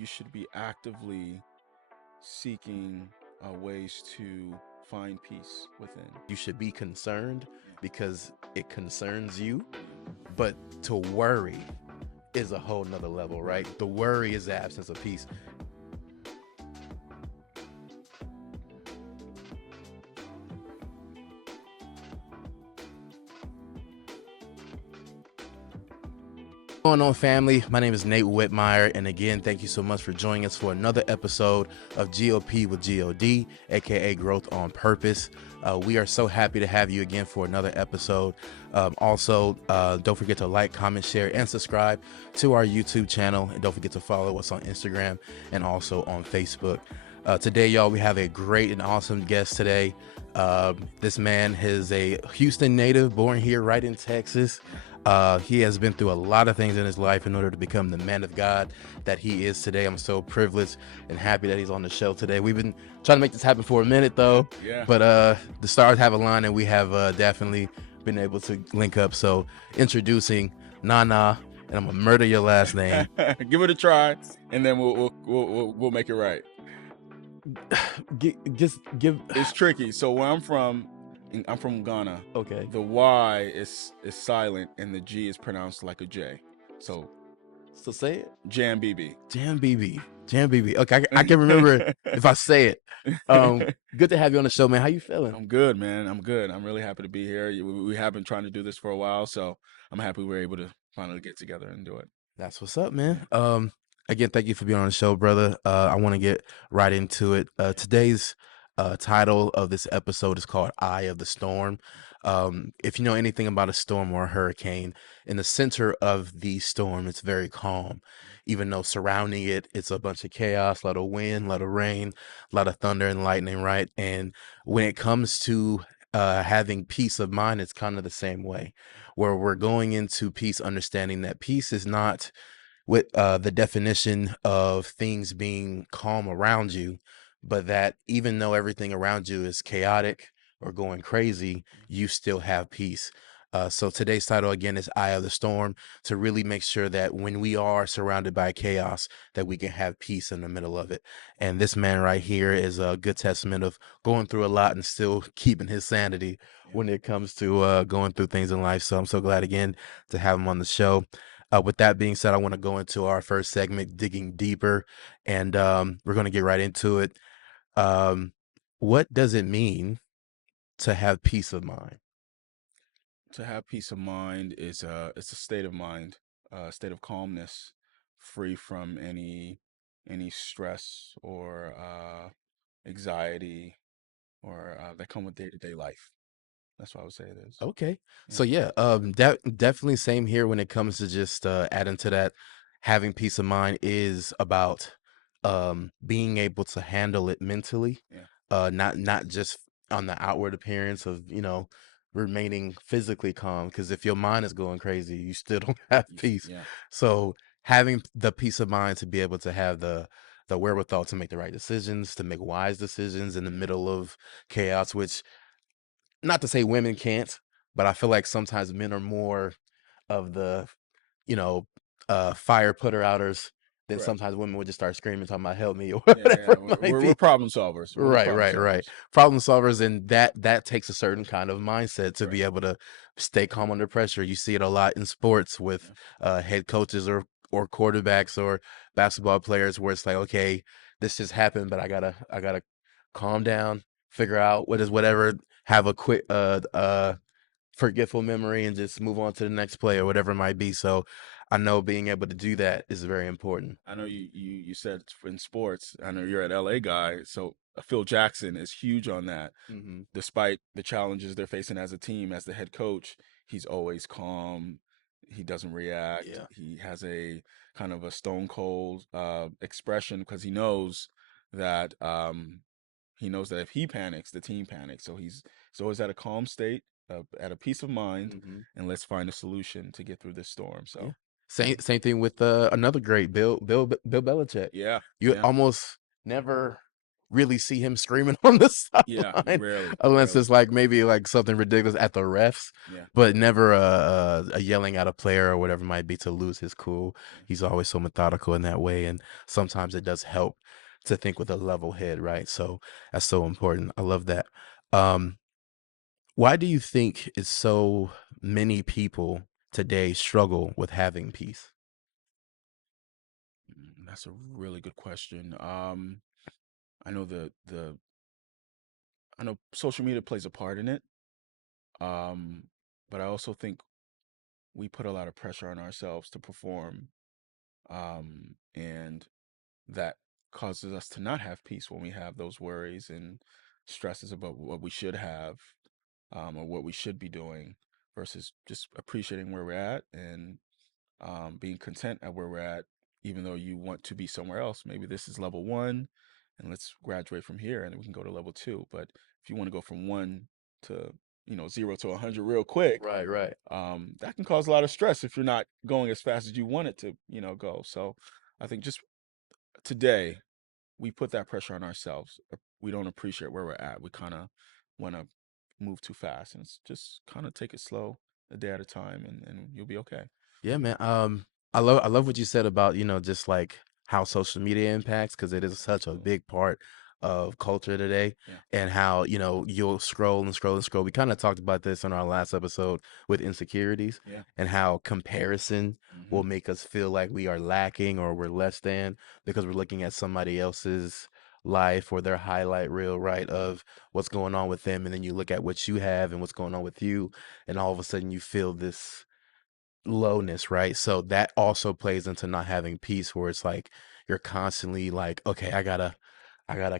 you should be actively seeking ways to find peace within. You should be concerned Yeah. because it concerns you, but to worry is a whole nother level, right? The worry is the absence of peace. What's going on, family? My name is Nate Whitmire, and again, thank you so much for joining us for another episode of GOP with GOD, aka Growth on Purpose. We are so happy to have you again for another episode. Also, don't forget to like, comment, share, and subscribe to our YouTube channel, and don't forget to follow us on Instagram and also on Facebook. Today, y'all, we have a great and awesome guest today. This man is a Houston native, born here right in Texas. He has been through a lot of things in his life in order to become the man of God that he is today. I'm so privileged and happy that he's on the show today. We've been trying to make this happen for a minute, though. Yeah. But the stars have aligned, and we have definitely been able to link up. So introducing Nana, and I'm gonna murder your last name. Give it a try, and then we'll make it right. Just give. It's tricky. So where I'm from Ghana. Okay. The Y is silent and the G is pronounced like a J. So say it. Jam BB. Jam BB. Okay, I can remember if I say it. Good to have you on the show, man. How you feeling? I'm good, man. I'm good. I'm really happy to be here. We have been trying to do this for a while, so I'm happy we're able to finally get together and do it. That's what's up, man. Again, thank you for being on the show, brother. I want to get right into it. Today's title of this episode is called Eye of the Storm. If you know anything about a storm or a hurricane, in the center of the storm, it's very calm. Even though surrounding it, it's a bunch of chaos, a lot of wind, a lot of rain, a lot of thunder and lightning, right? And when it comes to having peace of mind, it's kind of the same way, where we're going into peace, understanding that peace is not with the definition of things being calm around you, but that even though everything around you is chaotic or going crazy, you still have peace. So today's title again is Eye of the Storm, to really make sure that when we are surrounded by chaos, that we can have peace in the middle of it. And this man right here is a good testament of going through a lot and still keeping his sanity when it comes to going through things in life. So I'm so glad again to have him on the show. With that being said, I want to go into our first segment, digging deeper, and we're going to get right into it. What does it mean to have peace of mind? To have peace of mind is it's a state of mind, a state of calmness, free from any stress or anxiety or that come with day-to-day life. That's what I would say it is. Okay. Yeah. So yeah, definitely same here when it comes to just adding to that. Having peace of mind is about being able to handle it mentally, Yeah. not just on the outward appearance of, remaining physically calm. Because if your mind is going crazy, you still don't have peace. Yeah. So having the peace of mind to be able to have the wherewithal to make the right decisions, to make wise decisions in the middle of chaos, which, not to say women can't, but I feel like sometimes men are more of the, you know, fire putter outers than Right. sometimes women would just start screaming, talking about help me or Yeah, whatever it might we're be. problem solvers. We're the Right, problem right. solvers. Problem solvers, and that takes a certain kind of mindset to Right. be able to stay calm under pressure. You see it a lot in sports with head coaches or quarterbacks or basketball players, where it's like, okay, this just happened, but I gotta calm down, figure out what is whatever, have a quick forgetful memory, and just move on to the next play or whatever it might be. So I know being able to do that is very important. I know you said in sports. I know you're an LA guy, so Phil Jackson is huge on that. Mm-hmm. Despite the challenges they're facing as a team, as the head coach, he's always calm. He doesn't react. Yeah. He has a kind of a stone cold expression because he knows that if he panics, the team panics. So he's always at a calm state, at a peace of mind, Mm-hmm. and let's find a solution to get through this storm. So Yeah. Same thing with another great Bill Belichick. yeah, You yeah. almost never really see him screaming on the Yeah, sideline rarely, unless rarely. it's like maybe like something ridiculous at the refs, Yeah, but never a yelling at a player or whatever it might be to lose his cool. yeah. He's always so methodical in that way, and sometimes it does help to think with a level head, right? So that's so important. I love that. Um, why do you think it's so many people today struggle with having peace? That's a really good question. I know I know social media plays a part in it. Um, but I also think we put a lot of pressure on ourselves to perform, and that causes us to not have peace when we have those worries and stresses about what we should have, or what we should be doing, versus just appreciating where we're at and being content at where we're at, even though you want to be somewhere else. Maybe this is level one, and let's graduate from here, and then we can go to level two. But if you want to go from one to 0 to 100 real quick, Right, right. that can cause a lot of stress if you're not going as fast as you want it to, go. So I think just today we put that pressure on ourselves. We don't appreciate where we're at. We kind of want to move too fast, and it's just kind of take it slow, a day at a time, and you'll be okay. Yeah, man. I love what you said about, just like how social media impacts because it is such a Absolutely. big part of culture today Yeah. and how, you'll scroll and scroll and scroll. We kind of talked about this in our last episode with insecurities Yeah. and how comparison Hmm. will make us feel like we are lacking or we're less than because we're looking at somebody else's life or their highlight reel, right, Yeah. of what's going on with them. And then you look at what you have and what's going on with you, and all of a sudden you feel this lowness, right? So that also plays into not having peace where it's like you're constantly like, okay, I gotta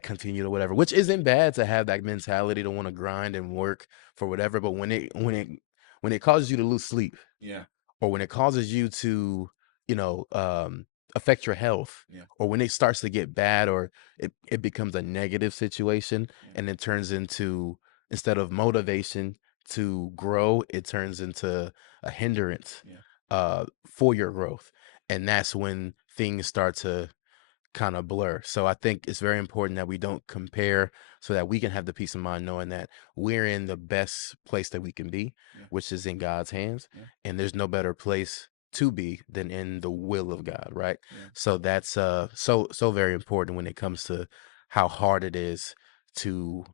continue to whatever, which isn't bad to have that mentality to want to grind and work for whatever. But when it causes you to lose sleep Yeah. or when it causes you to, you know, um, affect your health, Yeah. or when it starts to get bad, or it becomes a negative situation Yeah. and it turns into, instead of motivation to grow, it turns into a hindrance Yeah. for your growth. And that's when things start to kind of blur. So I think it's very important that we don't compare so that we can have the peace of mind knowing that we're in the best place that we can be, Yeah. which is in God's hands. Yeah. And there's no better place to be than in the will of God, right? Yeah. So that's so very important when it comes to how hard it is to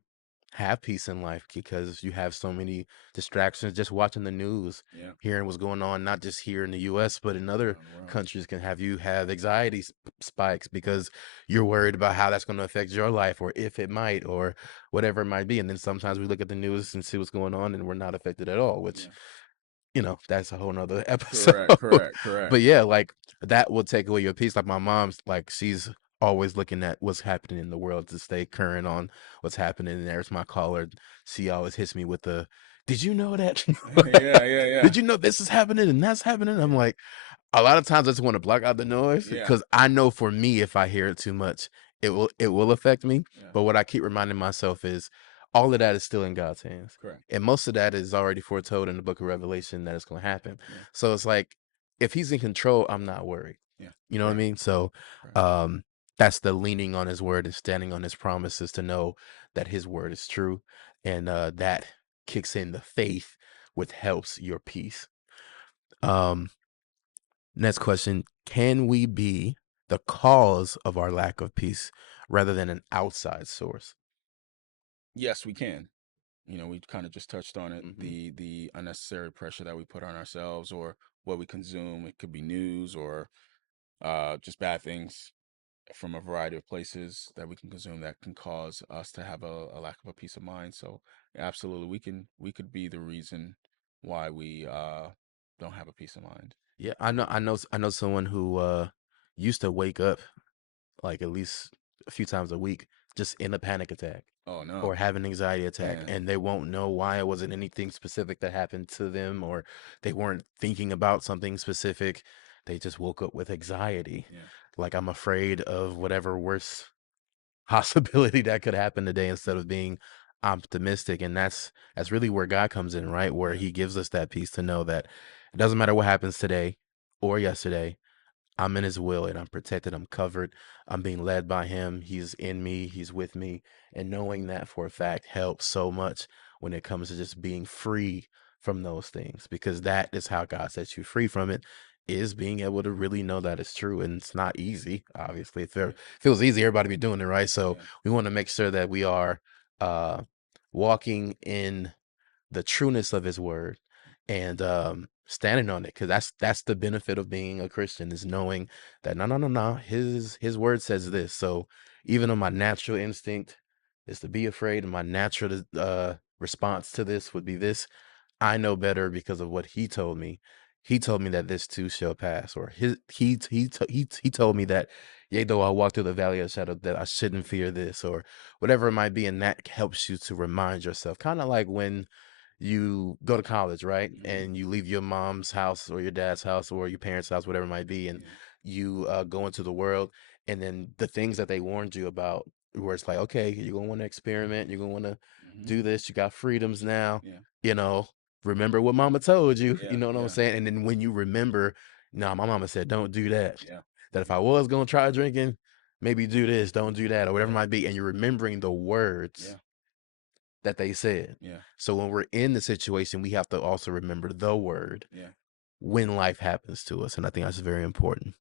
have peace in life because you have so many distractions just watching the news, Yeah. hearing what's going on not just here in the US but in other Around the world. countries can have you have anxiety spikes because you're worried about how that's going to affect your life or if it might or whatever it might be. And then sometimes we look at the news and see what's going on and we're not affected at all, which Yeah. that's a whole nother episode. Correct. Correct. Correct. But yeah, like that will take away your peace. Like my mom's like she's always looking at what's happening in the world to stay current on what's happening. And there's my caller. She always hits me with the, did you know that? Yeah. Yeah. Yeah. Did you know this is happening and that's happening? I'm Yeah. like, a lot of times I just want to block out the noise Yeah. because I know for me, if I hear it too much, it will affect me. Yeah. But what I keep reminding myself is all of that is still in God's hands. Correct. And most of that is already foretold in the book of Revelation that it's going to happen. Yeah. So it's like, if he's in control, I'm not worried. Yeah. You know what I Correct. mean? So Correct. um, that's the leaning on his word and standing on his promises to know that his word is true. And that kicks in the faith, which helps your peace. Um, Next question. Can we be the cause of our lack of peace rather than an outside source? Yes, we can. We kind of just touched on it. Hmm. The unnecessary pressure that we put on ourselves or what we consume. It could be news or just bad things from a variety of places that we can consume that can cause us to have a lack of a peace of mind. So absolutely, we could be the reason why we don't have a peace of mind. Yeah, I know someone who used to wake up like at least a few times a week just in a panic attack Oh no, or have an anxiety attack, man. and they won't know why. It wasn't anything specific that happened to them, or they weren't thinking about something specific. They just woke up with anxiety. Yeah, Like, I'm afraid of whatever worse possibility that could happen today instead of being optimistic. And that's really where God comes in, right? Where yeah, he gives us that peace to know that it doesn't matter what happens today or yesterday, I'm in his will and I'm protected, I'm covered, I'm being led by him, he's in me, he's with me. And knowing that for a fact helps so much when it comes to just being free from those things, because that is how God sets you free from it, is being able to really know that it's true. And it's not easy, obviously. If it feels easy, everybody be doing it, right? So Yeah. we want to make sure that we are uh walking in the trueness of his word and standing on it, because that's the benefit of being a Christian, is knowing that no, his word says this. So even on my natural instinct is to be afraid, and my natural response to this would be this, I know better because of what he told me. He told me that this too shall pass, or he told me that, yea, though I walk through the valley of the shadow, that I shouldn't fear this, or whatever it might be. And that helps you to remind yourself, kind of like when you go to college, right? Hmm. And you leave your mom's house or your dad's house or your parents' house, whatever it might be, and Yeah. you go into the world, and then the things that they warned you about, where it's like, okay, you're gonna want to experiment, you're gonna want to Hmm. do this, you got freedoms now, Yeah. you know, remember what mama told you, you Yeah. know what I'm Yeah. saying? And then when you remember, nah, my mama said, don't do that. Yeah. That if I was gonna try drinking, maybe do this, don't do that, or whatever it Yeah. might be. And you're remembering the words Yeah. that they said. Yeah. So when we're in the situation, we have to also remember the word Yeah. when life happens to us. And I think that's very important.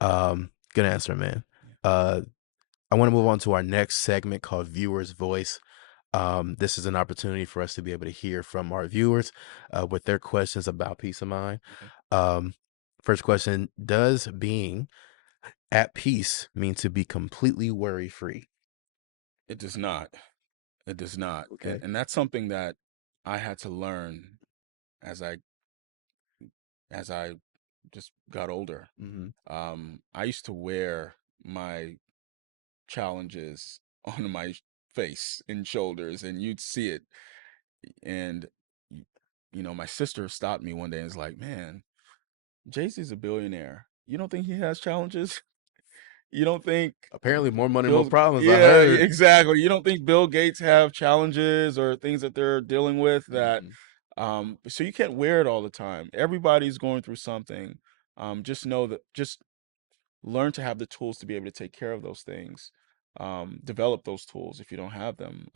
Good answer, man. Yeah. Uh, I want to move on to our next segment called Viewer's Voice. This is an opportunity for us to be able to hear from our viewers with their questions about peace of mind. Okay. Um, First question: does being at peace mean to be completely worry free? It does not. It does not. And Okay. and that's something that I had to learn as I just got older. Mm-hmm. I used to wear my challenges on my face and shoulders, and you'd see it. And y- my sister stopped me one day and was like, "Man, Jay-Z's a billionaire. You don't think he has challenges? You don't think Apparently, more money, more Bill, problems. I yeah, heard. exactly. You don't think Bill Gates have challenges or things that they're dealing with that Mm-hmm. so you can't wear it all the time. Everybody's going through something. Just know that just learn to have the tools to be able to take care of those things. Develop those tools if you don't have them.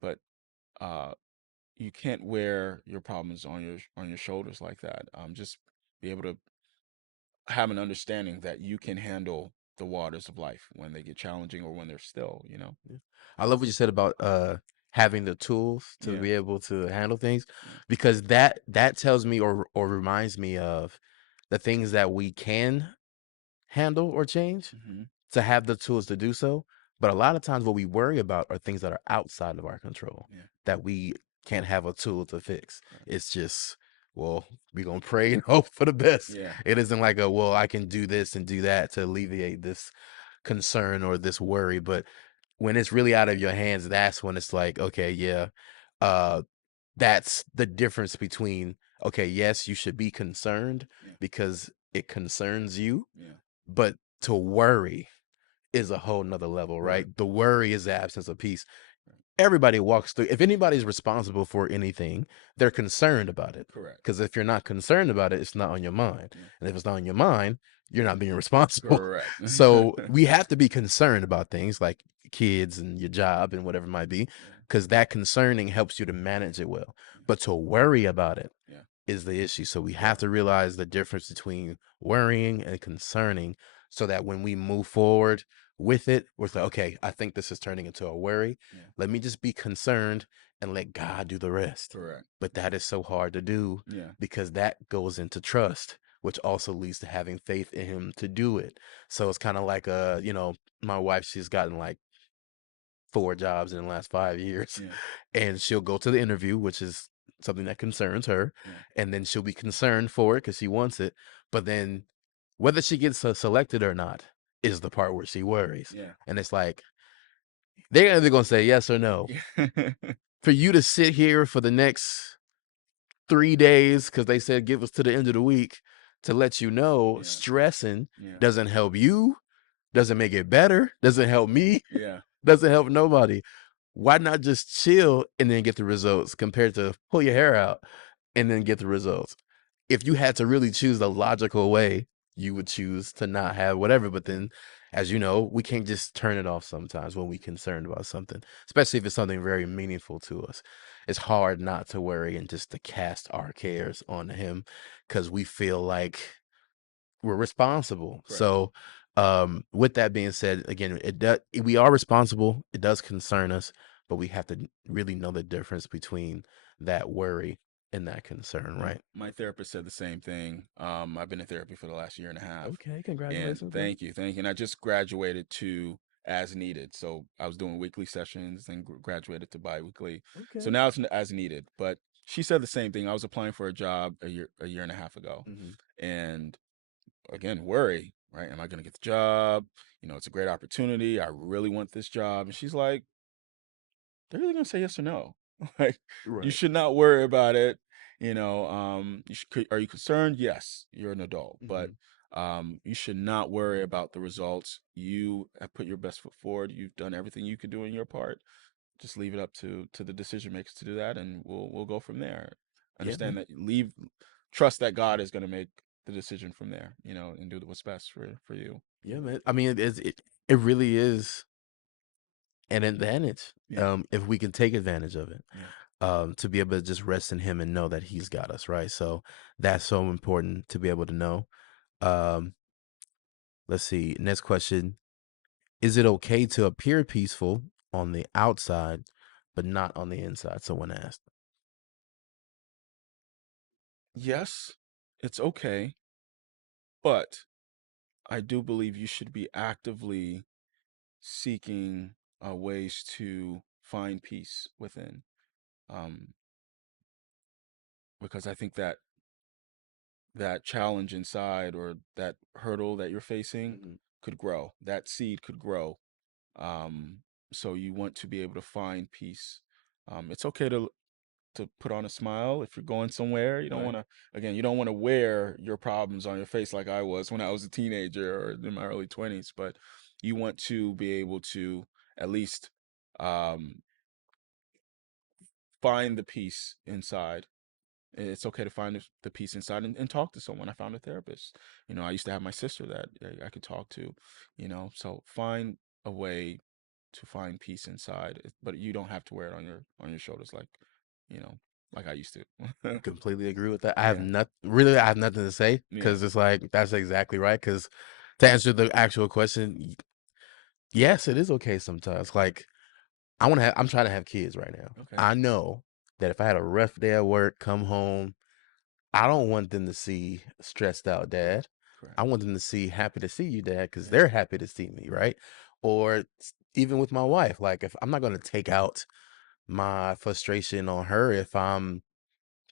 But uh you can't wear your problems on your shoulders like that. Just be able to have an understanding that you can handle the waters of life when they get challenging or when they're still. Yeah. I love what you said about having the tools to Yeah. be able to handle things, Yeah. because that tells me, or reminds me of the things that we can handle or change, Hmm. to have the tools to do so. But a lot of times what we worry about are things that are outside of our control, Yeah. that we can't have a tool to fix. Right. It's just, well, we're gonna pray and hope for the best. Yeah. It isn't like a, well, I can do this and do that to alleviate this concern or this worry. But when it's really out of your hands, that's when it's like, okay, yeah, uh, that's the difference between, okay, yes, you should be concerned Yeah. because it concerns you, Yeah. but to worry is a whole nother level, Right. right? The worry is the absence of peace. Right. Everybody walks through. If anybody's responsible for anything, they're concerned about it. Correct. Because if you're not concerned about it, it's not on your mind. Yeah. And if it's not on your mind, you're not being responsible. Correct. So we have to be concerned about things like kids and your job and whatever it might be, Yeah. because that concerning helps you to manage it well. Yeah. But to worry about it Yeah. is the issue. So we have Right. to realize the difference between worrying and concerning, so that when we move forward with it, we're like, okay, I think this is turning into a worry. Yeah. Let me just be concerned and let God do the rest. Correct. But that is so hard to do, Yeah. because that goes into trust, which also leads to having faith in him to do it. So it's kind of like, my wife, she's gotten like 4 jobs in the last 5 years, Yeah. and she'll go to the interview, which is something that concerns her, Yeah. and then she'll be concerned for it because she wants it. But then whether she gets selected or not is the part where she worries. Yeah. And it's like, they're either going to say yes or no. Yeah. For you to sit here for the next 3 days, because they said give us to the end of the week, to let you know, Yeah. stressing Yeah. doesn't help you, doesn't make it better, doesn't help me, Yeah. doesn't help nobody. Why not just chill and then get the results, compared to pull your hair out and then get the results? If you had to really choose the logical way, you would choose to not have whatever. But then, as you know, we can't just turn it off sometimes when we're concerned about something, especially if it's something very meaningful to us. It's hard not to worry and just to cast our cares on him because we feel like we're responsible. Correct. So, with that being said, again, we are responsible. It does concern us, but we have to really know the difference between that worry and that concern, right? My therapist said the same thing. I've been in therapy for the last year and a half, Okay, and congratulations, bro. thank you. And I just graduated to as needed. So I was doing weekly sessions, then graduated to biweekly. So Okay. now it's as needed. But she said the same thing. I was applying for a job a year and a half ago, Hmm. and again, worry, right? Am I going to get the job? You know, it's a great opportunity. I really want this job. And she's like, they're either gonna say yes or no. Like, you Right. should not worry about it. Are you concerned? Yes, you're an adult, but Hmm. you should not worry about the results. You have put your best foot forward. You've done everything you could do in your part. Just leave it up to the decision makers to do that, and we'll go from there. Yeah, man. Understand that. Trust that God is gonna make the decision from there. And do what's best for you. Yeah, man. I mean, it really is an advantage, Yeah, if we can take advantage of it, yeah. to be able to just rest in Him and know that He's got us, right? So that's so important to be able to know. Um, let's see. Next question: is it okay to appear peaceful on the outside, but not on the inside? Someone asked. Yes, it's okay, but I do believe you should be actively seeking ways to find peace within, um, because I think that challenge inside or that hurdle that you're facing Mhm. could grow. That seed could grow. Um, so you want to be able to find peace. It's okay to put on a smile if you're going somewhere. Right. You don't want to wear your problems on your face like I was when I was a teenager or in my early 20s, but you want to be able to at least um, find the peace inside. It's okay to find the peace inside and talk to someone. I found a therapist. I used to have my sister that I could talk to, so find a way to find peace inside, but you don't have to wear it on your shoulders you know, like I used to. Completely agree with that. Yeah. I have nothing to say Yeah. because it's like that's exactly right. Because to answer the actual question, yes, it is okay sometimes. Like I'm trying to have kids right now. Okay. I know that if I had a rough day at work, come home, I don't want them to see stressed out Correct. dad. Correct. I want them to see happy to see you, dad, because Yeah. they're happy to see me, right? Or even with my wife, like if I'm not going to take out my frustration on her if I'm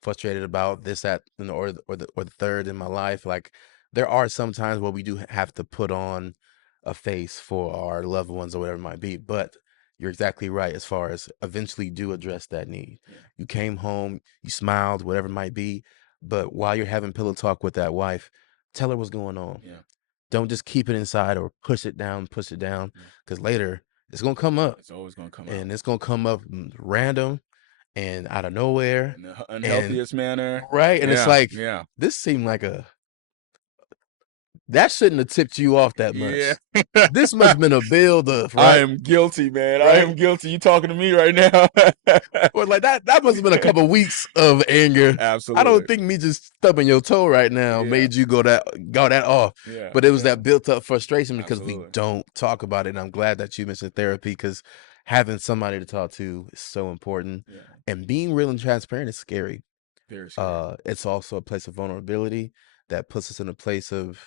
frustrated about this, that, or the third in my life. Like there are some times where we do have to put on a face for our loved ones or whatever it might be. But you're exactly right as far as eventually do address that need. Yeah. You came home, you smiled, whatever it might be. But while you're having pillow talk with that wife, tell her what's going on. Yeah. Don't just keep it inside or push it down, Yeah. because later it's gonna come up, It's always gonna come out and it's gonna come up random and out of nowhere. in the And unhealthiest manner. right, and it's Yeah. like, Yeah. this seemed like that shouldn't have tipped you off that Yeah. much. This must have been a build up, I right? am guilty, man. I am Right? guilty. You talking to me right now? Or like that must have been a couple weeks of anger. I don't Absolutely. think me just stubbing your toe right now Yeah. made you go that off. Yeah. But it was Yeah. that built up frustration because we Absolutely. don't talk about it. And I'm glad that you mentioned therapy because having somebody to talk to is so important. Yeah. And being real and transparent is scary. Very scary. It's also a place of vulnerability that puts us in a place of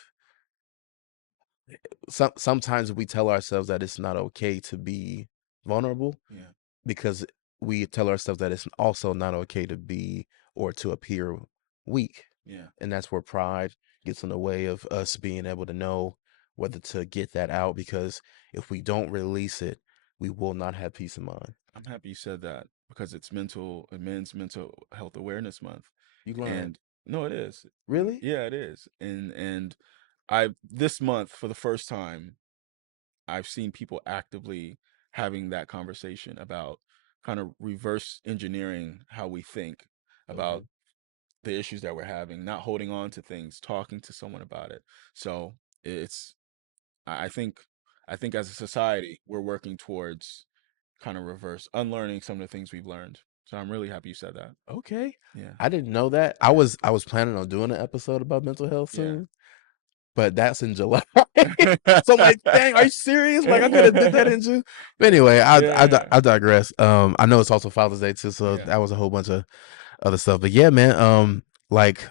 sometimes we tell ourselves that it's not okay to be vulnerable Yeah. because we tell ourselves that it's also not okay to be or to appear weak. Yeah. And that's where pride gets in the way of us being able to know whether to get that out, because if we don't release it, we will not have peace of mind. I'm happy you said that because it's men's mental health awareness month. You lying? And no, it is. Really? Yeah, it is. And I this month for the first time I've seen people actively having that conversation about kind of reverse engineering how we think about Okay. the issues that we're having, not holding on to things, talking to someone about it. So it's I think as a society we're working towards kind of reverse unlearning some of the things we've learned. So I'm really happy you said that. Okay. Yeah. I didn't know that. I was planning on doing an episode about mental health Yeah. soon, but that's in July. So I'm like, dang, are you serious? Like I could have did that in June. But anyway, Yeah. I digress. I know it's also Father's Day too, so Yeah. that was a whole bunch of other stuff. But yeah, man, like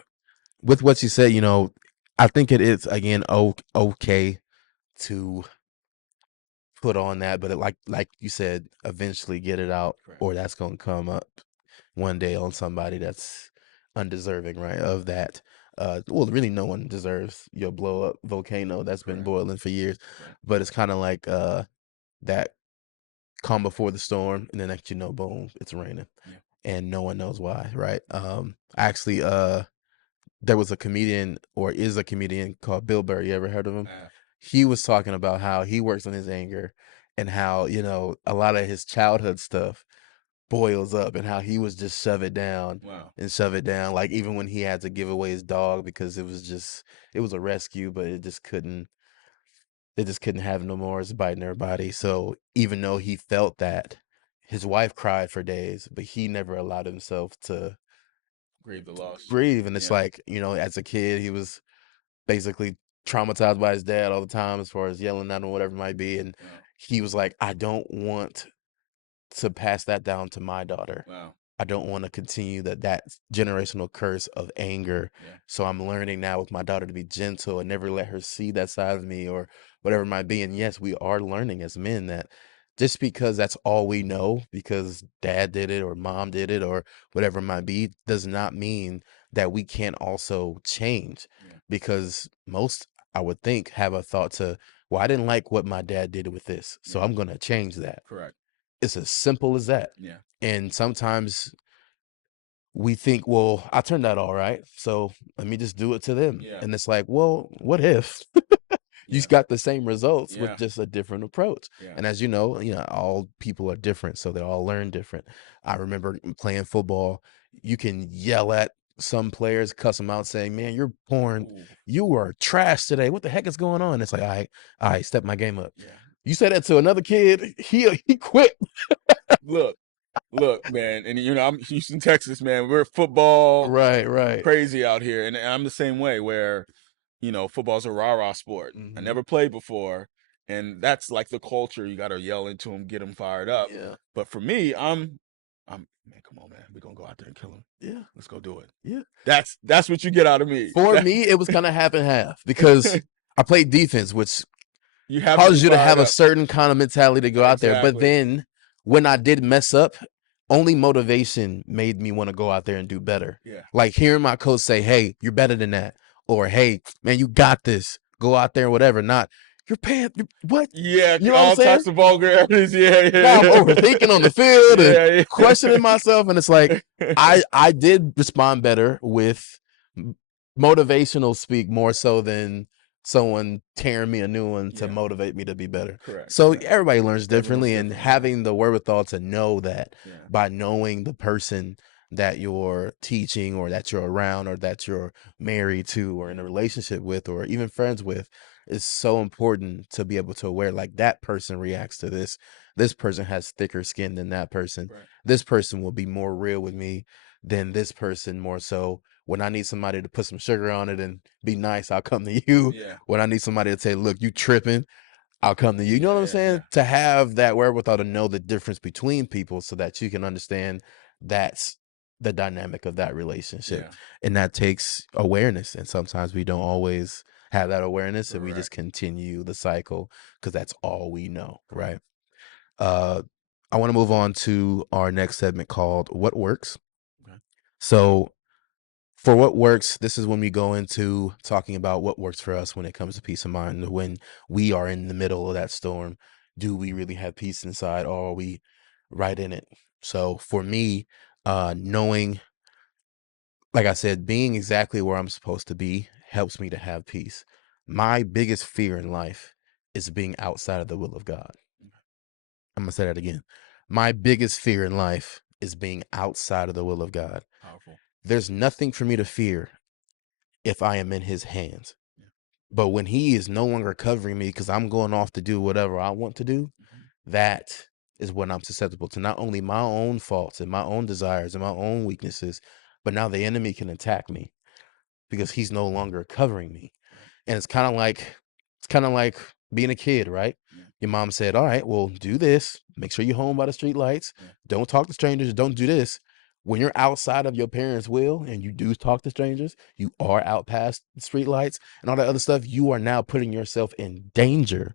with what you said, I think it is again okay to put on that, but like you said, eventually get it out, Correct. or that's gonna come up one day on somebody that's undeserving, right? Of that. Well, really, no one deserves your blow up volcano that's been Correct. boiling for years, Correct. but it's kind of like that calm before the storm, and then next you know, boom, it's raining, Yeah. and no one knows why, right? Actually, there was a comedian, or is a comedian, called Bill Burr. You ever heard of him? He was talking about how he works on his anger, and how a lot of his childhood stuff boils up, and how he was just shove it down Wow. and shove it down. Like even when he had to give away his dog because it was a rescue, but they just couldn't have no more. It's biting everybody. So even though he felt that, his wife cried for days, but he never allowed himself to Grieve the loss. breathe. And it's Yeah. like, as a kid, he was basically traumatized by his dad all the time, as far as yelling at him, whatever it might be. And Wow. he was like, I don't want to pass that down to my daughter. Wow. I don't want to continue that generational curse of anger. Yeah. So I'm learning now with my daughter to be gentle and never let her see that side of me, or whatever it might be. And yes, we are learning as men that just because that's all we know, because dad did it or mom did it or whatever it might be, does not mean that we can't also change. Yeah. Because most, I would think, have a thought to, well, I didn't like what my dad did with this, so Yeah. I'm going to change that. Correct. It's as simple as that. Yeah. And sometimes we think, well, I turned out all right, so let me just do it to them. Yeah. And it's like, well, what if you Yeah. got the same results with Yeah. just a different approach? Yeah. And as you know, all people are different, so they all learn different. I remember playing football. You can yell at some players, cuss them out, saying, "Man, you're born. Ooh. You were trash today. What the heck is going on?" It's like, all right, step my game up. Yeah. You say that to another kid, he quit. Look, look, man, and I'm Houston, Texas, man. We're football Right, right. crazy out here, and I'm the same way. Where football's a rah-rah sport. I Hmm. never played before, and that's like the culture. You got to yell into them, get them fired up. Yeah, But for me, I'm man. Come on, man. We're gonna go out there and kill him. yeah, Let's go do it. yeah. That's what you get out of me. For me, it was kind of half and half, because I played defense, which You have to be causes you to fired have a up. certain kind of mentality to go out there. But Exactly. then when I did mess up, only motivation made me want to go out there and do better. Yeah. Like hearing my coach say, "Hey, you're better than that," or "Hey, man, you got this. Go out there and whatever." Not, "You're paying what?" Yeah. You know what I'm All saying? types of vulgarities. Yeah. Now I'm Yeah. overthinking on the field and Yeah. questioning myself, and it's like Yeah. I did respond better with motivational speak, more so than someone tearing me a new one to Yeah. motivate me to be better. Correct. So Correct. everybody learns Everyone's differently, and different, man. having the wherewithal to know that Yeah. by knowing the person that you're teaching, or that you're around, or that you're married to, or in a Yeah. relationship with, or even friends with, is so important to be able to aware, like, that person reacts to this person has thicker skin than that person, Right. this person will be more real with me than this person. More so, when I need somebody to put some sugar on it and be nice, I'll come to you. Yeah. When I need somebody to say, look, you tripping, I'll come to you. You know Yeah. what I'm Yeah. saying? Yeah. To have that wherewithal to know the difference between people, so that you can understand that's the dynamic of that relationship. Yeah. And that takes awareness. And sometimes we don't always have that awareness, and we just Correct. continue the cycle because that's all we know, Correct. right? Uh, I want to move on to our next segment called What Works. Okay. So, for what works, this is when we go into talking about what works for us when it comes to peace of mind. When we are in the middle of that storm, do we really have peace inside, or are we right in it? So for me, knowing, like I said, being exactly where I'm supposed to be helps me to have peace. My biggest fear in life is being outside of the will of God. I'm going to say that again. My biggest fear in life is being outside of the will of God. Powerful. there's nothing for me to fear if I am in his hands. Yeah. But when he is no longer covering me because I'm going off to do whatever I want to do, Mhm. that is when I'm susceptible to not only my own faults and my own desires and my own weaknesses, but now the enemy can attack me because he's no longer covering me. Right. And it's kind of like being a kid, right? Yeah. Your mom said, "All right, well, do this. Make sure you're home by the street lights. Yeah. Don't talk to strangers. Don't do this." When you're outside of your parents' will and you do talk to strangers, you are out past the street lights and all that other stuff. You are now putting yourself in danger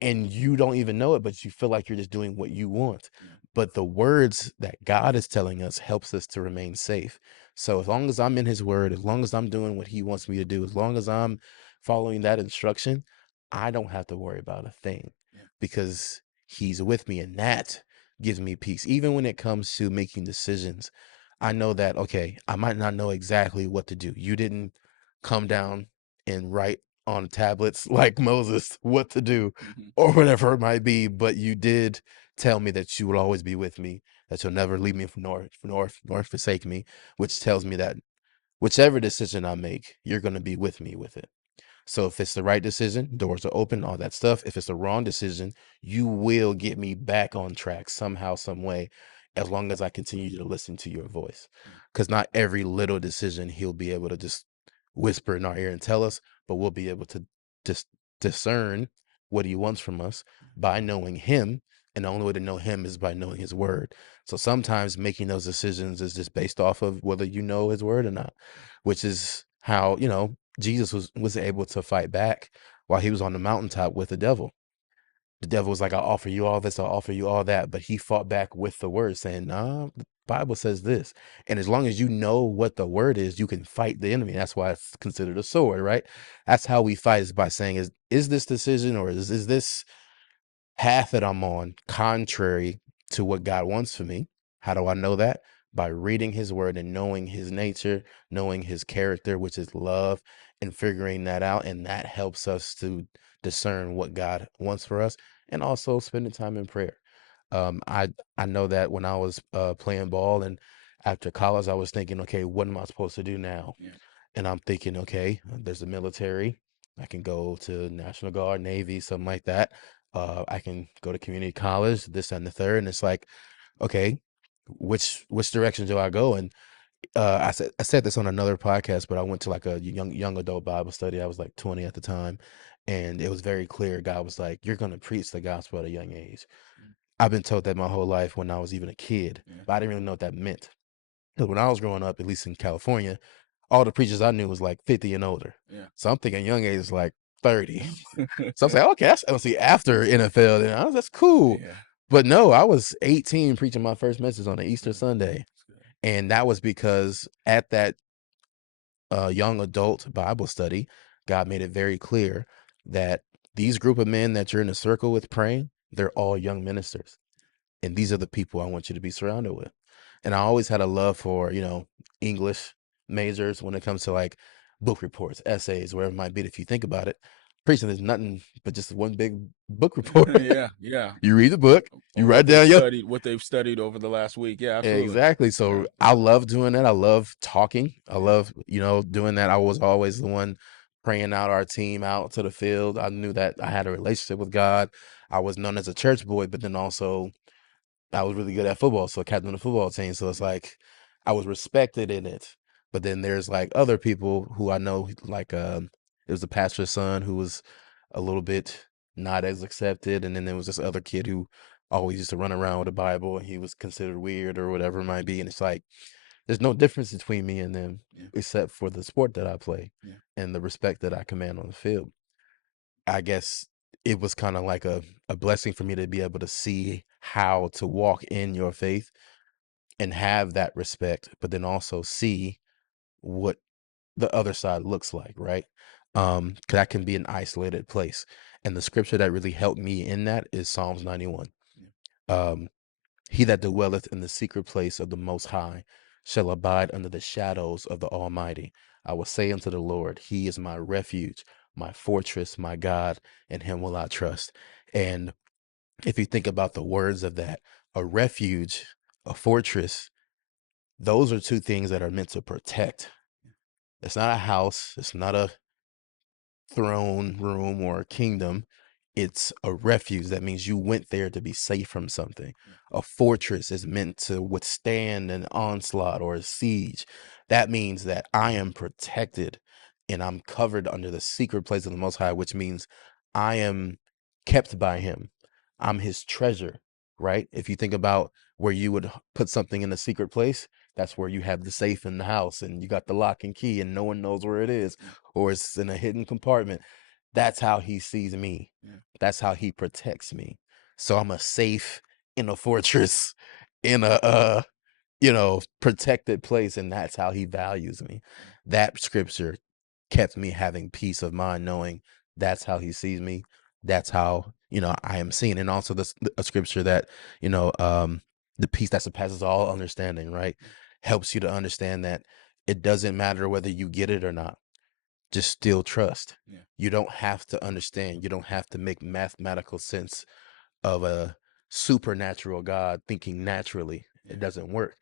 and you don't even know it, but you feel like you're just doing what you want. Yeah. But the words that God is telling us helps us to remain safe. So as long as I'm in his word, as long as I'm doing what he wants me to do, as long as I'm following that instruction, I don't have to worry about a thing Yeah. because he's with me, and that gives me peace. Even when it comes to making decisions, I know that, okay, I might not know exactly what to do. You didn't come down and write on tablets like Moses what to do Mhm. or whatever it might be, but you did tell me that you would always be with me, that you'll never leave me nor forsake me, which tells me that whichever decision I make, you're going to be with me with it. So if it's the right decision, doors are open, all that stuff. If it's the wrong decision, you will get me back on track somehow, some way, as long as I continue to listen to your voice. Yeah. Because not every little decision he'll be able to just whisper in our ear and tell us, but we'll be able to just discern what he wants from us by knowing him. And the only way to know him is by knowing his word. So sometimes making those decisions is just based off of whether you know his word or not, which is how, Jesus was able to fight back while he was on the mountaintop with the devil. The devil was like, "I'll offer you all this, I'll offer you all that," but he fought back with the word, saying, "Nah, the Bible says this." And as long as you know what the word is, you can fight the enemy. That's why it's considered a sword, right? That's how we fight, is by saying, "Is this decision, or is this path that I'm on contrary to what God wants for me?" How do I know that? By reading his word and knowing his nature, knowing his character, which is love, and figuring that out. And that helps us to discern what God wants for us, and also spending time in prayer. I know that when I was playing ball and after college, I was thinking, okay, what am I supposed to do now? Yeah. And I'm thinking, okay, there's the military. I can go to National Guard, Navy, something like that. I can go to community college, this and the third. And it's like, okay, which direction do I go? And I said this on another podcast, but I went to like a young adult Bible study. I was like 20 at the time, and it was very clear. God was like, "You're gonna preach the gospel at a young age." Mm. I've been told that my whole life when I was even a kid, Yeah. but I didn't really know what that meant. Because when I was growing up, at least in California, all the preachers I knew was like 50 and older. Yeah. So I'm thinking young age is like 30. So I'm saying, okay, that's honestly after NFL. Then that's cool. Yeah. But no, I was 18 preaching my first message on an Easter Good. Sunday. That's good. And that was because at that young adult Bible study, God made it very clear that these group of men that you're in a circle with praying, they're all young ministers. And these are the people I want you to be surrounded with. And I always had a love for, English majors when it comes to like book reports, essays, wherever it might be. If you think about it, preaching is nothing but just one big book report. Yeah. Yeah. You read the book, you Or write down what they've studied over the last week. Yeah, absolutely. exactly. Yeah. So I love doing that. I love talking. I Yeah. love, doing that. I was always the one praying out our team out to the field. I knew that I had a relationship with God. I was known as a church boy, but then also I was really good at football, so captain of the football team. So it's Yeah. like I was respected in it. But then there's like other people who I know, like it was the pastor's son who was a little bit not as accepted, and then there was this other kid who always used to run around with a Bible, and he was considered weird or whatever it might be. And it's like there's no difference between me and them Yeah. except for the sport that I play Yeah. and the respect that I command on the field. I guess it was kind of like a blessing for me to be able to see how to walk in your faith and have that respect, but then also see what the other side looks like, right? 'Cause that can be an isolated place. And the scripture that really helped me in that is Psalms 91. Yeah. Um, he that dwelleth in the secret place of the Most High shall abide under the shadows of the Almighty. I will say unto the Lord, He is my refuge, my fortress, my God, in Him will I trust. And if you think about the words of that, a refuge, a fortress, Those are two things that are meant to protect. It's not a house. It's not a throne room or a kingdom. It's a refuge. That means you went there to be safe from something. A fortress is meant to withstand an onslaught or a siege. That means that I am protected and I'm covered under the secret place of the Most High, which means I am kept by Him. I'm His treasure, right? If you think about where you would put something in a secret place, that's where you have the safe in the house and you got the lock and key and no one knows where it is, or it's in a hidden compartment. That's how He sees me. Yeah. That's how He protects me. So I'm a safe in a fortress, in a protected place, and that's how He values me. That scripture kept me having peace of mind, knowing that's how He sees me. That's how I am seen. And also a scripture that the peace that surpasses all understanding, right, helps you to understand that it doesn't matter whether you get it or not. Just still trust. Yeah. You don't have to understand. You don't have to make mathematical sense of a supernatural God thinking naturally. It doesn't work.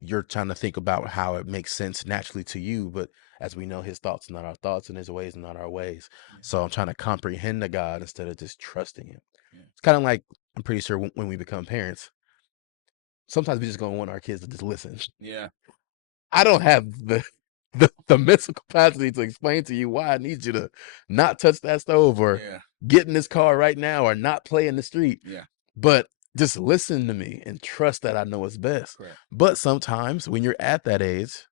You're trying to think about how it makes sense naturally to you, but as we know, His thoughts are not our thoughts and His ways are not our ways. So I'm trying to comprehend the God instead of just trusting Him. It's kind of like, I'm pretty sure when we become parents, sometimes we just gonna want our kids to just listen. Yeah. I don't have the mental capacity to explain to you why I need you to not touch that stove or Yeah. get in this car right now or not play in the street. Yeah. But just listen to me and trust that I know what's best. Correct. But sometimes when you're at that age,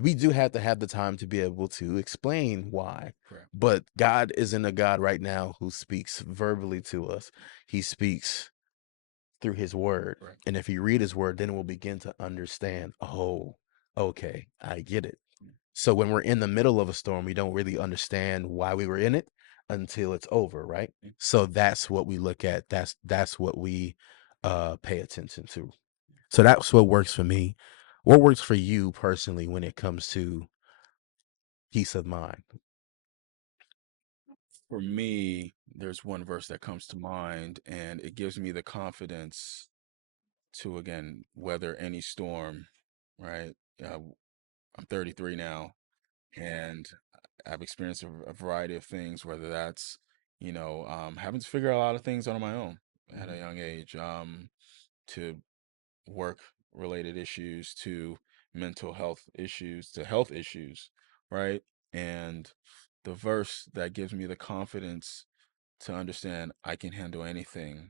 we do have to have the time to be able to explain why. Correct. But God isn't a God right now who speaks verbally to us. He speaks through His word. Right. And if you read His word, then we'll begin to understand, oh, okay, I get it. So when we're in the middle of a storm, we don't really understand why we were in it until it's over, right? So that's what we look at. That's what we pay attention to. So that's what works for me. What works for you personally when it comes to peace of mind? For me, there's one verse that comes to mind, and it gives me the confidence to, again, weather any storm, right? I'm 33 now, and I've experienced a variety of things, whether that's, having to figure out a lot of things on my own at a young age, to work related issues, to mental health issues, to health issues, right? And the verse that gives me the confidence to understand I can handle anything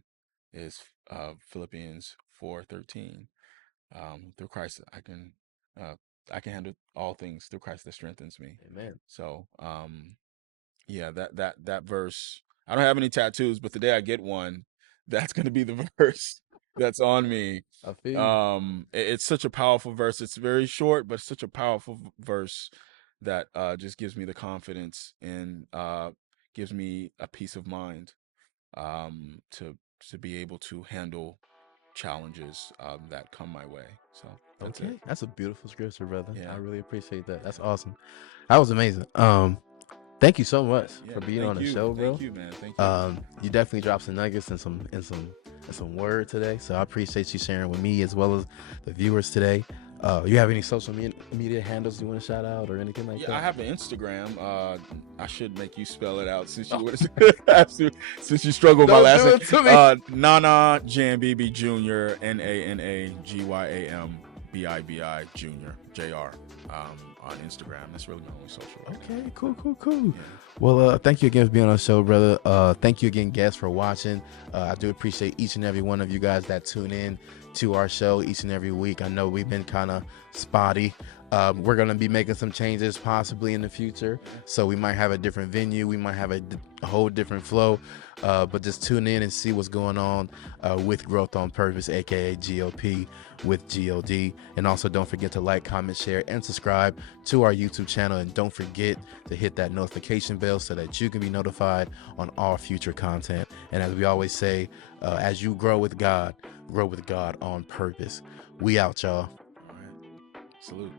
is Philippians 4:13. Through Christ, uh, I can handle all things through Christ that strengthens me. Amen. So, yeah, that verse. I don't have any tattoos, but the day I get one, that's gonna be the verse that's on me. I feel you. It's such a powerful verse. It's very short, but it's such a powerful verse that just gives me the confidence and gives me a peace of mind to be able to handle challenges that come my way. So that's Okay, it. that's a beautiful scripture, brother. I Yeah. really appreciate that. That's Yeah. awesome. That was amazing. Thank you so much Yeah. for being on Thank the you. show, bro. Thank you, man. Thank you. You definitely dropped some nuggets and some word today. So I appreciate you sharing with me as well as the viewers today. You have any social media handles you want to shout out or anything like Yeah, that? I have an Instagram. I should make you spell it out since you since you struggle with my Don't last do name. it to me. Nana Jambibi Jr. NanaGyambibi Jr. Jr. On Instagram. That's really my only social. Right now. Okay, cool. Yeah. Well, thank you again for being on the show, brother. Thank you again, guests, for watching. I do appreciate each and every one of you guys that tune in to our show each and every week. I know we've been kind of spotty. We're going to be making some changes possibly in the future. So we might have a different venue. We might have a whole different flow. But just tune in and see what's going on with Growth on Purpose, aka GOP with GOD. And also don't forget to like, comment, share, and subscribe to our YouTube channel. And don't forget to hit that notification bell so that you can be notified on all future content. And as we always say, as you grow with God on purpose. We out, y'all. All right. Salute.